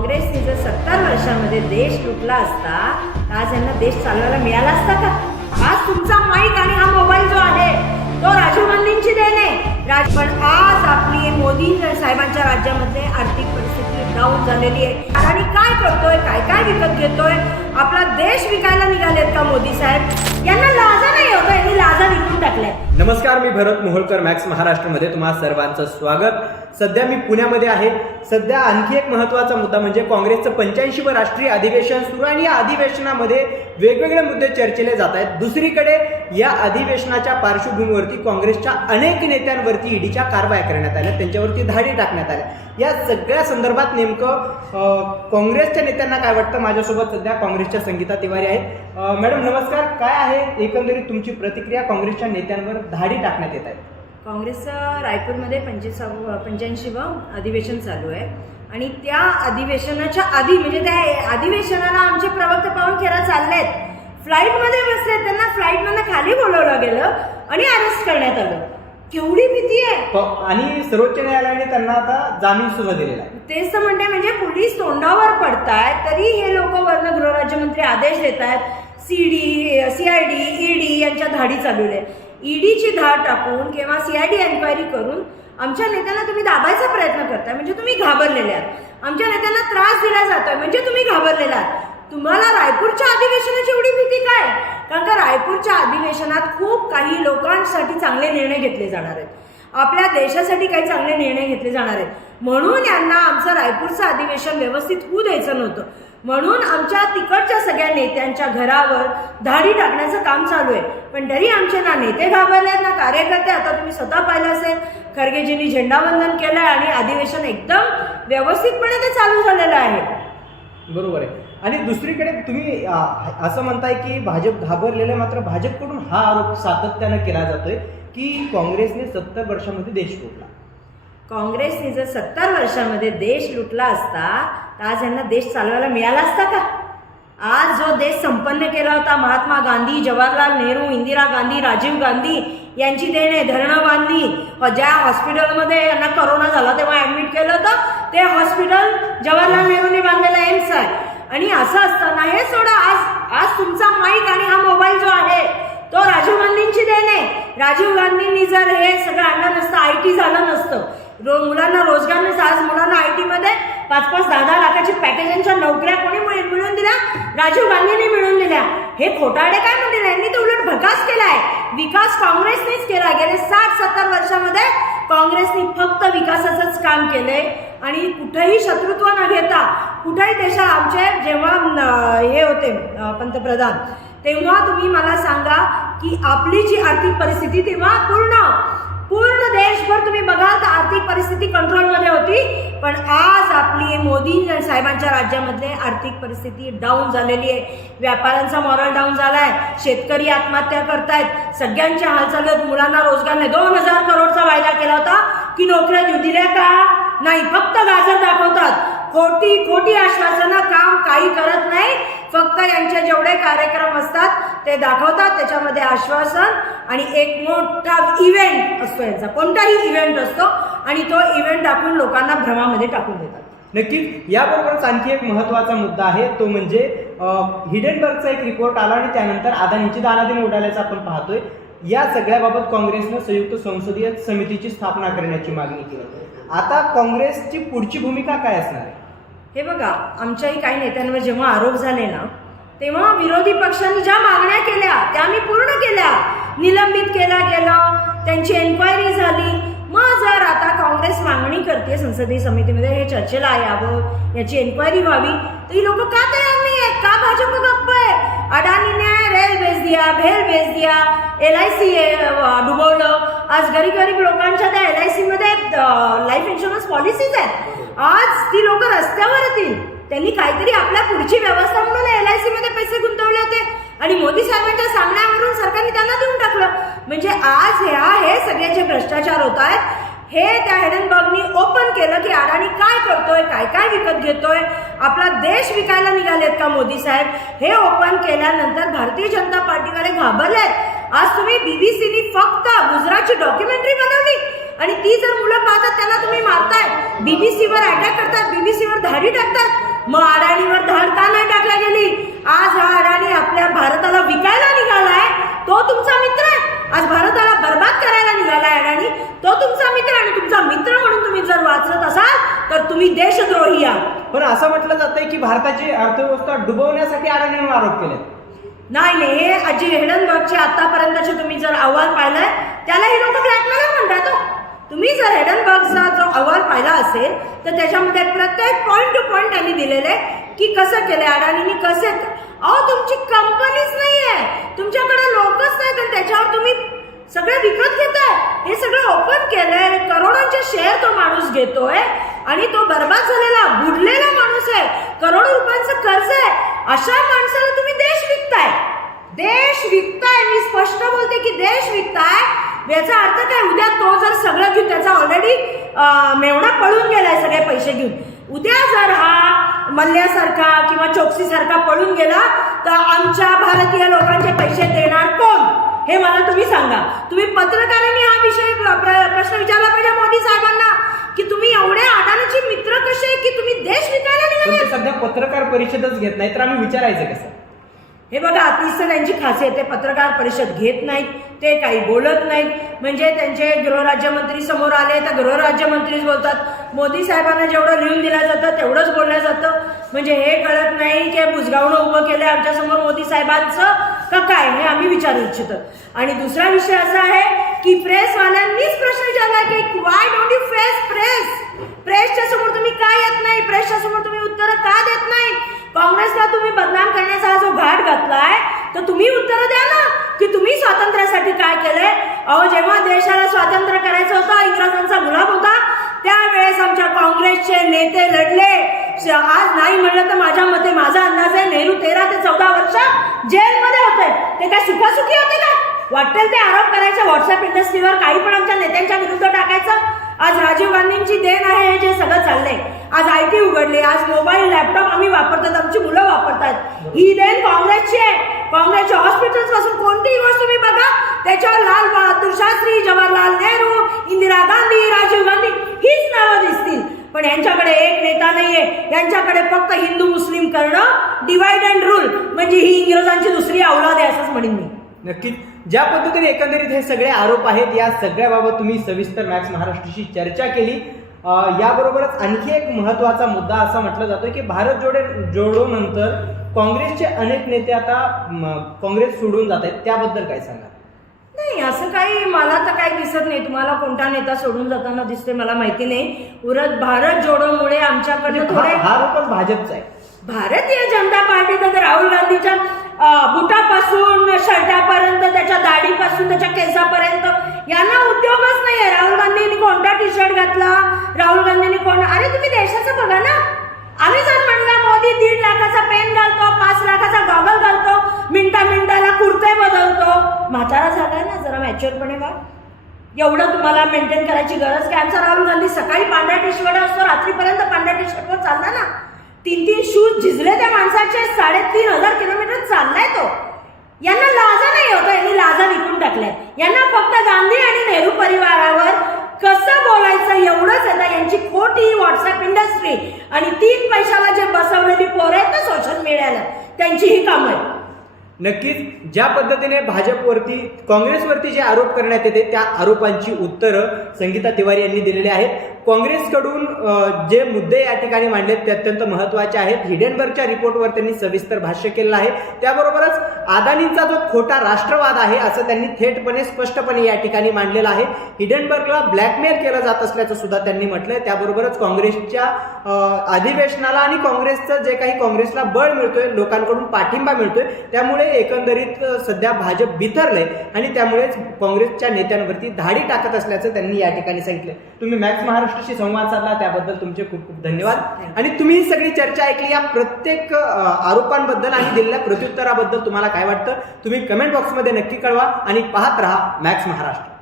काँग्रेसने जर सत्तर वर्षामध्ये देश लुटला असता तर आज यांना देश चालवायला मिळाला असता का? आज तुमचा माईक आणि हा मोबाईल जो आहे तो राजीव गांधींची देण. आहे राज पण आज आपली मोदी साहेबांच्या राज्यामध्ये आर्थिक परिस्थिती डाऊन झालेली आहे. आणि काय करतोय? काय काय विकत घेतोय? आपला देश विकायला निघालेत का मोदी साहेब? यांना लाजा नाही होता यांनी लाजा विकून टाकलाय नमस्कार मी भरत मोहोळकर मॅक्स महाराष्ट्रमध्ये तुम्हा सर्वांचं स्वागत. सध्या मी पुण्यामध्ये आहे. सध्या आणखी एक महत्त्वाचा मुद्दा म्हणजे काँग्रेसचं पंच्याऐंशी व राष्ट्रीय अधिवेशन सुरू आणि या अधिवेशनामध्ये वेगवेगळे मुद्दे चर्चेले जात आहेत. दुसरीकडे या अधिवेशनाच्या पार्श्वभूमीवरती काँग्रेसच्या अनेक नेत्यांवरती ईडीच्या कारवाया करण्यात आल्या. त्यांच्यावरती धाडी टाकण्यात आल्या. या सगळ्या संदर्भात नेमकं काँग्रेसच्या नेत्यांना काय वाटतं? माझ्यासोबत सध्या काँग्रेसच्या संगीता तिवारी आहेत. मॅडम नमस्कार. काय आहे एकंदरीत तुमची प्रतिक्रिया? काँग्रेसच्या नेत्यांवर धाडी टाकण्यात येत आहेत. काँग्रेसचं रायपूरमध्ये पंचवीसावं पंच्याऐंशीवं अधिवेशन चालू आहे. आणि त्या अधिवेशनाच्या आधी म्हणजे त्या अधिवेशनाला आमचे प्रवक्ते पाहून खेळा आहेत फ्लाईटमध्ये बसले त्यांना फ्लाईटमधनं खाली बोलवलं गेलं आणि अरेस्ट करण्यात आलं. केवढी भीती आहे? आणि सर्वोच्च न्यायालयाने त्यांना आता जामीन सुद्धा दिलेला आहे. तेच तर म्हणते म्हणजे पोलीस तोंडावर पडतायत तरी हे लोक वर्ण गृहराज्यमंत्री आदेश देत आहेत सीडी सीआयडी ईडी यांच्या धाडी चालवल्या ईडीची धाड टाकून किंवा सीआयडी एन्क्वायरी करून आमच्या नेत्यांना तुम्ही दाबायचा प्रयत्न करताय म्हणजे तुम्ही घाबरलेले आहात. आमच्या नेत्यांना त्रास दिला जातोय म्हणजे तुम्ही घाबरलेला आहात. तुम्हाला रायपूरच्या अधिवेशनाची एवढी भीती काय? कारण का रायपूरच्या अधिवेशनात खूप काही लोकांसाठी चांगले निर्णय घेतले जाणार आहेत. आपल्या देशासाठी काही चांगले निर्णय घेतले जाणार आहेत. म्हणून यांना आमचं रायपूरचं अधिवेशन व्यवस्थित होऊ द्यायचं नव्हतं. म्हणून आमच्या तिकडच्या सगळ्या नेत्यांच्या घरावर धाडी टाकण्याचं काम चालू आहे. पण तरी आमचे ना नेते घाबरले आहेत ना कार्यकर्ते. आता तुम्ही स्वतः पाहिलं असेल खरगेजींनी झेंडावंदन केलं आणि अधिवेशन एकदम व्यवस्थितपणे ते चालू झालेलं आहे. बरोबर आहे. आणि दुसरीकडे तुम्ही असं म्हणताय की भाजप घाबरलेलं आहे, मात्र भाजपकडून हा आरोप सातत्यानं केला जातोय की काँग्रेसने सत्तर वर्षामध्ये देश लुटला. काँग्रेसने जर सत्तर वर्षामध्ये देश लुटला असता तर आज यांना देश चालवायला मिळाला असता का? आज जो देश संपन्न केला होता महात्मा गांधी जवाहरलाल नेहरू इंदिरा गांधी राजीव गांधी यांची देणे धरणं बांधली ज्या हॉस्पिटलमध्ये यांना करोना झाला तेव्हा ऍडमिट केलं होतं ते हॉस्पिटल जवाहरलाल नेहरूने बांधलेलं एम्स आहे आणि असं असताना हे सोडा आज आज तुमचा माईक आणि हा मोबाईल जो आहे तो राजीव गांधींची देण आहे. राजीव गांधींनी जर हे सगळं आणलं नसतं आय टी झालं नसतं रो मुलांना रोजगार नसतं आज मुलांना आय टीमध्ये पाच पाच दहा दहा लाखाची पॅकेजांच्या नोकऱ्या कोणी मिळून दिल्या? राजीव गांधींनी मिळून दिल्या. हे खोटाडे काय म्हणतील यांनी तर उलट भकास केलाय. विकास काँग्रेसनेच केला. गेले साठ सत्तर वर्षामध्ये काँग्रेसने फक्त विकासाचंच काम केलंय. आणि कुठंही शत्रुत्व न घेता कुठेही देशात आमचे जेव्हा हे होते पंतप्रधान तेव्हा तुम्ही मला सांगा की आपली जी आर्थिक परिस्थिती तेव्हा पूर्ण पूर्ण देशभर तुम्ही बघाल तर आर्थिक परिस्थिती कंट्रोलमध्ये होती. पण आज आपली मोदी साहेबांच्या राज्यामधले आर्थिक परिस्थिती डाऊन झालेली आहे. व्यापाऱ्यांचा मॉरल डाऊन झालाय. शेतकरी आत्महत्या करतायत. सगळ्यांच्या हालचालीत मुलांना रोजगार नाही दोन हजार करोडचा वायदा केला होता. की नोकऱ्या देऊ दिल्या का? नाही फक्त गाजर दाखवतात. खोटी खोटी आश्वासनं काम काही करत नाही. फक्त यांचे जेवढे कार्यक्रम असतात ते दाखवतात त्याच्यामध्ये आश्वासन आणि एक मोठा इव्हेंट असतो यांचा. कोणताही इव्हेंट असतो आणि तो इव्हेंट दाखवून लोकांना भ्रमामध्ये टाकून देतात. नक्कीच याबरोबरच आणखी एक महत्त्वाचा मुद्दा आहे तो म्हणजे हिडनबर्गचा एक रिपोर्ट आला आणि त्यानंतर अदानीची दानादिन उडाल्याचं आपण पाहतोय. या सगळ्याबाबत काँग्रेसनं संयुक्त संसदीय समितीची स्थापना करण्याची मागणी केली. आता काँग्रेसची पुढची भूमिका काय असणार आहे? हे बघा आमच्याही काही नेत्यांवर जेव्हा आरोप झाले ना तेव्हा विरोधी पक्षांनी ज्या मागण्या केल्या त्या आम्ही पूर्ण केल्या. निलंबित केला गेलं. त्यांची एन्क्वायरी झाली. मग जर आता काँग्रेस मागणी करते संसदीय समितीमध्ये हे चर्चेला यावं याची एन्क्वायरी व्हावी तर ही लोक का तयार नाही आहेत का भाजप गप्प आहे अडाणीने रेल बेच दिया भेल बेच दिया. एल आय सी डुबवलं. आज गरीब गरीब लोकांच्या त्या एल आय सीमध्ये लाईफ इन्शुरन्स पॉलिसीज आहेत. आज ती लोक रस्त्यावर येतील. त्यांनी काहीतरी आपल्या पुढची व्यवस्था म्हणून एल आय सी मध्ये पैसे गुंतवले होते. आणि मोदी साहेबांच्या सांगण्यावरून सरकारने त्यांना देऊन टाकलं. म्हणजे आज ह्या हे सगळे जे भ्रष्टाचार होत आहेत हे त्या हेडनबर्गनी ओपन केलं की अडाणी काय करतोय काय काय विकत घेतोय? आपला देश विकायला निघालेत का मोदी साहेब? हे ओपन केल्यानंतर भारतीय जनता पार्टीवाले घाबरलेत. आज तुम्ही बीबीसीनी फक्त गुजरातची डॉक्युमेंटरी बनवली. आणि ती जर मुलं पाहतात त्यांना तुम्ही मारताय. बीबीसीवर अटॅक करतात बीबीसीवर धाडी टाकतात. मग अडाणीवर धाड का नाही टाकल्या गेली. आज हा अडाणी आपल्या भारताला विकायला निघालाय. तो तुमचा मित्र आहे. आज भारताला बर्बाद करायला निघालाय अडाणी. तो तुमचा मित्र आहे आणि तुमचा मित्र म्हणून तुम्ही जर वाचत असाल तर तुम्ही देशद्रोही आहात. पण असं म्हटलं जातंय की भारताची अर्थव्यवस्था डुबवण्यासाठी अडाणींवर आरोप केले. नाही नाही हे अजी हेडनबर्गचे आतापर्यंतचे तुम्ही जर अहवाल पाहिलाय त्याला हे लोक ब्लॅकमेलर म्हणतात हो. तुम्ही जर हेडनबर्गचा जो अहवाल पाहिला असेल तर त्याच्यामध्ये प्रत्येक पॉईंट टू पॉईंट त्यांनी दिलेले की कसं केलंय अडाणींनी कसे अहो तुमची कंपनीच नाही आहे तुमच्याकडे लोकच नाहीत आणि त्याच्यावर तुम्ही सगळे विकत घेताय. हे सगळं ओपन केलंय. करोडांचे शेअर तो माणूस घेतोय आणि तो बर्बाद झालेला बुडलेला माणूस आहे. करोडो रुपयांचं कर्ज आहे. अशा माणसाला तुम्ही देश विकताय. देश विकताय. मी स्पष्ट बोलते की देश विकताय. याचा अर्थ काय? उद्या तो जर सगळं घेऊन त्याचा ऑलरेडी मेवणा पळून गेलाय सगळे पैसे घेऊन. उद्या जर हा मल्ल्यासारखा किंवा चोक्सीसारखा पळून गेला तर आमच्या भारतीय लोकांचे पैसे देणार कोण? हे मला तुम्ही सांगा. तुम्ही पत्रकारांनी हा विषय प्र- प्र- प्रश्न विचारला पाहिजे मोदी साहेबांना की तुम्ही एवढे अडाणीचे मित्र कसे की तुम्ही देश विकायला सध्या पत्रकार परिषदच घेत नाही तर आम्ही विचारायचं कसं? हे बघा अतिशय त्यांची खासियत आहे. पत्रकार परिषद घेत नाहीत ते काही बोलत नाहीत. म्हणजे त्यांचे गृहराज्यमंत्री समोर आले तर गृहराज्यमंत्रीच बोलतात मोदी साहेबांना जेवढं लिहून दिलं जातं तेवढंच बोललं जातं. म्हणजे हे कळत नाही की बुजगावणं उभं केलं आमच्यासमोर मोदी साहेबांचं का काय हे आम्ही विचारू इच्छितो. आणि दुसरा विषय असा आहे की प्रेसवाल्यांनीच प्रश्न विचारला की why don't you face press प्रेसच्या समोर तुम्ही का येत नाही? प्रेसच्या समोर तुम्ही उत्तरं का देत नाही? काँग्रेसला तुम्ही बदनाम करण्याचा जो घाट घातलाय तर तुम्ही उत्तरं द्या ना की तुम्ही स्वातंत्र्यासाठी काय केलंय? अहो जेव्हा देशाला स्वातंत्र्य करायचं होतं इंग्रजांचा गुलाम होता त्यावेळेस आमच्या काँग्रेसचे नेते लढले. श- आज नाही म्हणलं तर माझ्या मते माझा अंदाज आहे नेहरू तेरा ते चौदा वर्ष जेलमध्ये होते. ते काय सुखासुखी होते का? वाटेल ते आरोप करायचे व्हॉट्सअप इंडस्ट्रीवर काही पण आमच्या नेत्यांच्या विरुद्ध टाकायचं. आज राजीव गांधींची देण आहे हे जे सगळं चाललंय. आज आय टी आज मोबाईल लॅपटॉप आम्ही वापरतात आमची मुलं वापरतात. ही देण काँग्रेसची आहे. काँग्रेसच्या हॉस्पिटल्सपासून कोणतीही गोष्ट तुम्ही बघा त्याच्यावर लाल बहादूर शास्त्री जवाहरलाल नेहरू इंदिरा गांधी राजीव गांधी हीच नावं दिसतील. पण यांच्याकडे एक नेता नाहीये. यांच्याकडे फक्त हिंदू मुस्लिम करणं डिवाइड अँड रूल म्हणजे ही इंग्रजांची दुसरी अवलाद आहे असंच म्हणेन मी. नक्कीच. ज्या पद्धतीने एकंदरीत हे सगळे आरोप आहेत या सगळ्याबाबत तुम्ही सविस्तर मॅक्स महाराष्ट्राशी चर्चा केली. याबरोबरच आणखी एक महत्त्वाचा मुद्दा असा म्हटलं जातो की भारत जोडे जोडो नंतर काँग्रेसचे अनेक नेते आता काँग्रेस सोडून जात आहेत. त्याबद्दल काय सांगा नाही असं काही मला तर काही दिसत नाही. तुम्हाला कोणता नेता सोडून जाताना दिसते मला माहिती नाही. उरत भारत जोडोमुळे आमच्याकडनं थोडे हा आरोपच भाजपचा आहे. भारतीय जनता पार्टीचा तर राहुल गांधीच्या बुटापासून शर्टापर्यंत त्याच्या दाढीपासून त्याच्या केसापर्यंत यांना उद्योगच नाहीये राहुल गांधींनी कोणता टी शर्ट घातला राहुल गांधींनी कोण अरे तुम्ही देशाचं बघा ना. आम्ही जर म्हणलं मोदी दीड लाखाचा पेन घालतो पाच लाखाचा गॉगल घालतो मिनटा मिनटाला कुर्ते बदलतो. म्हातारा झालाय ना जरा मॅच्युअरपणे बा एवढं तुम्हाला मेंटेन करायची गरज काय? आमचा राहुल गांधी सकाळी पांढरा टी शर्ट असतो रात्रीपर्यंत पांढऱ्या टी शर्टवर चालला ना. तीन तीन शूज झिजले त्या माणसाचे साडेतीन हजार किलोमीटर चाललाय तो. यांना लाजा नाही होत यांनी लाजा विकून टाकल्या. यांना फक्त गांधी आणि नेहरू परिवारावर कसं बोलायचं एवढंच आहे ना यांची खोटी व्हॉट्सअप इंडस्ट्री आणि तीन पैशाला जे बसवलेली पोरं आहेत ना सोशल मीडियाला त्यांची ही कामं आहेत. नक्कीच ज्या पद्धतीने भाजपवरती काँग्रेसवरती जे आरोप करण्यात येते त्या आरोपांची उत्तरं संगीता तिवारी यांनी दिलेली आहेत. काँग्रेसकडून जे मुद्दे या ठिकाणी मांडलेत ते अत्यंत महत्त्वाचे आहेत. हिडेनबर्गच्या रिपोर्टवर त्यांनी सविस्तर भाष्य केलेलं आहे. त्याबरोबरच अदानींचा जो खोटा राष्ट्रवाद आहे असं त्यांनी थेटपणे स्पष्टपणे या ठिकाणी मांडलेलं आहे. हिडेनबर्गला ब्लॅकमेल केलं जात असल्याचं सुद्धा त्यांनी म्हटलंय. त्याबरोबरच काँग्रेसच्या अधिवेशनाला आणि काँग्रेसचं जे काही काँग्रेसला बळ मिळतोय लोकांकडून पाठिंबा मिळतोय त्यामुळे एकंदरीत सध्या भाजप बिथरलंय आणि त्यामुळेच काँग्रेसच्या नेत्यांवरती धाडी टाकत असल्याचं त्यांनी या ठिकाणी सांगितलं तुम्ही मॅक्स महाराष्ट्राशी संवाद साधला त्याबद्दल तुमचे खूप खूप धन्यवाद. आणि तुम्ही ही सगळी चर्चा ऐकली या प्रत्येक आरोपांबद्दल आणि दिलेल्या प्रत्युत्तराबद्दल तुम्हाला काय वाटतं? तुम्ही कमेंट बॉक्समध्ये नक्की कळवा आणि पाहत राहा मॅक्स महाराष्ट्र.